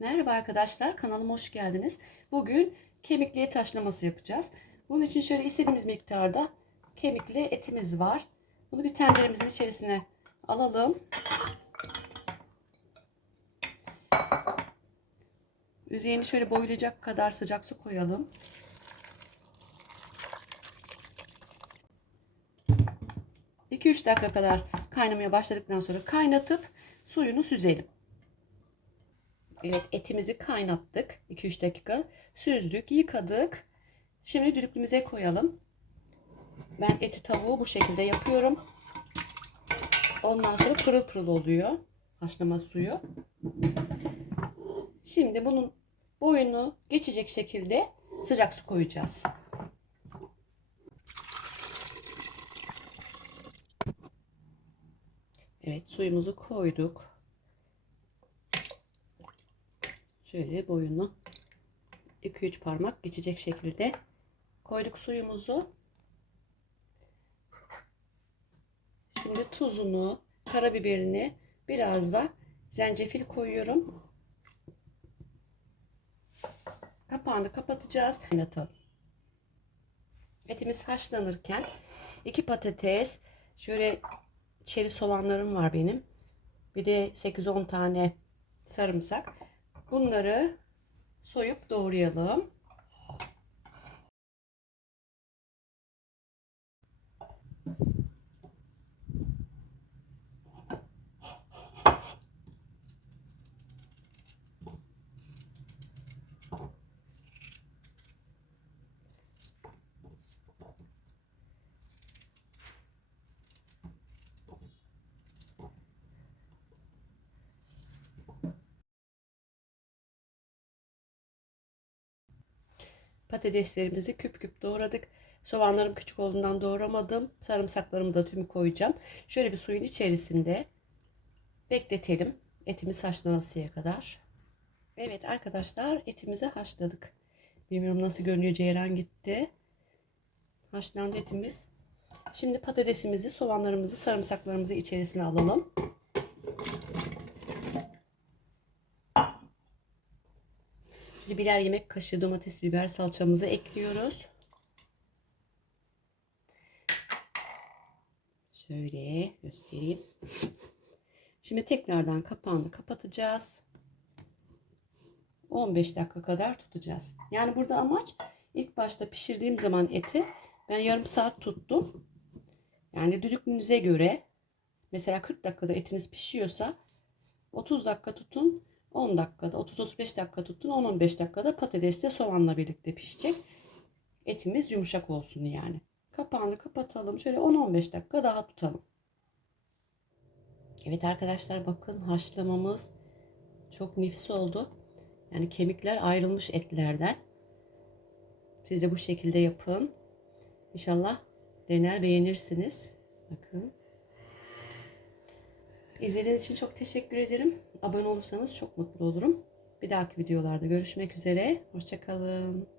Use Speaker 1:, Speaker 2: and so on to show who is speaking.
Speaker 1: Merhaba arkadaşlar, kanalıma hoş geldiniz. Bugün kemikli et haşlaması yapacağız. Bunun için şöyle istediğimiz miktarda kemikli etimiz var. Bunu bir tenceremizin içerisine alalım. Üzerine şöyle boylayacak kadar sıcak su koyalım. İki üç dakika kadar kaynamaya başladıktan sonra kaynatıp suyunu süzelim. Evet etimizi kaynattık. 2-3 dakika. Süzdük, yıkadık. Şimdi düdüklümüze koyalım. Ben eti tavuğu bu şekilde yapıyorum. Ondan sonra pırıl pırıl oluyor. Haşlama suyu. Şimdi bunun boyunu geçecek şekilde sıcak su koyacağız. Evet suyumuzu koyduk. Şöyle boyunu 2-3 parmak geçecek şekilde koyduk suyumuzu. Şimdi tuzunu, karabiberini, biraz da zencefil koyuyorum. Kapağını kapatacağız. Kaynatalım. Etimiz haşlanırken iki patates, şöyle çeri soğanlarım var benim. Bir de 8-10 tane sarımsak. Bunları soyup doğrayalım. Patateslerimizi küp küp doğradık. Soğanlarım küçük olduğundan doğramadım. Sarımsaklarımı da tüm koyacağım. Şöyle bir suyun içerisinde bekletelim. Etimiz haşlanasıya kadar. Evet arkadaşlar etimizi haşladık. Bilmiyorum nasıl görünüyor ceyran gitti. Haşlandı etimiz. Şimdi patatesimizi, soğanlarımızı, sarımsaklarımızı içerisine alalım. Şimdi birer yemek kaşığı domates biber salçamızı ekliyoruz. Şöyle göstereyim. Şimdi tekrardan kapağını kapatacağız. 15 dakika kadar tutacağız. Yani burada amaç ilk başta pişirdiğim zaman eti ben yarım saat tuttum. Yani düdüklünüze göre mesela 40 dakikada etiniz pişiyorsa 30 dakika tutun. 10 dakikada 30-35 dakika tutun 10-15 dakikada patatesle soğanla birlikte pişecek. Etimiz yumuşak olsun yani. Kapağını kapatalım. Şöyle 10-15 dakika daha tutalım. Evet arkadaşlar bakın haşlamamız çok nefis oldu. Yani kemikler ayrılmış etlerden. Siz de bu şekilde yapın. İnşallah dener beğenirsiniz. Bakın. İzlediğiniz için çok teşekkür ederim. Abone olursanız çok mutlu olurum. Bir dahaki videolarda görüşmek üzere. Hoşçakalın.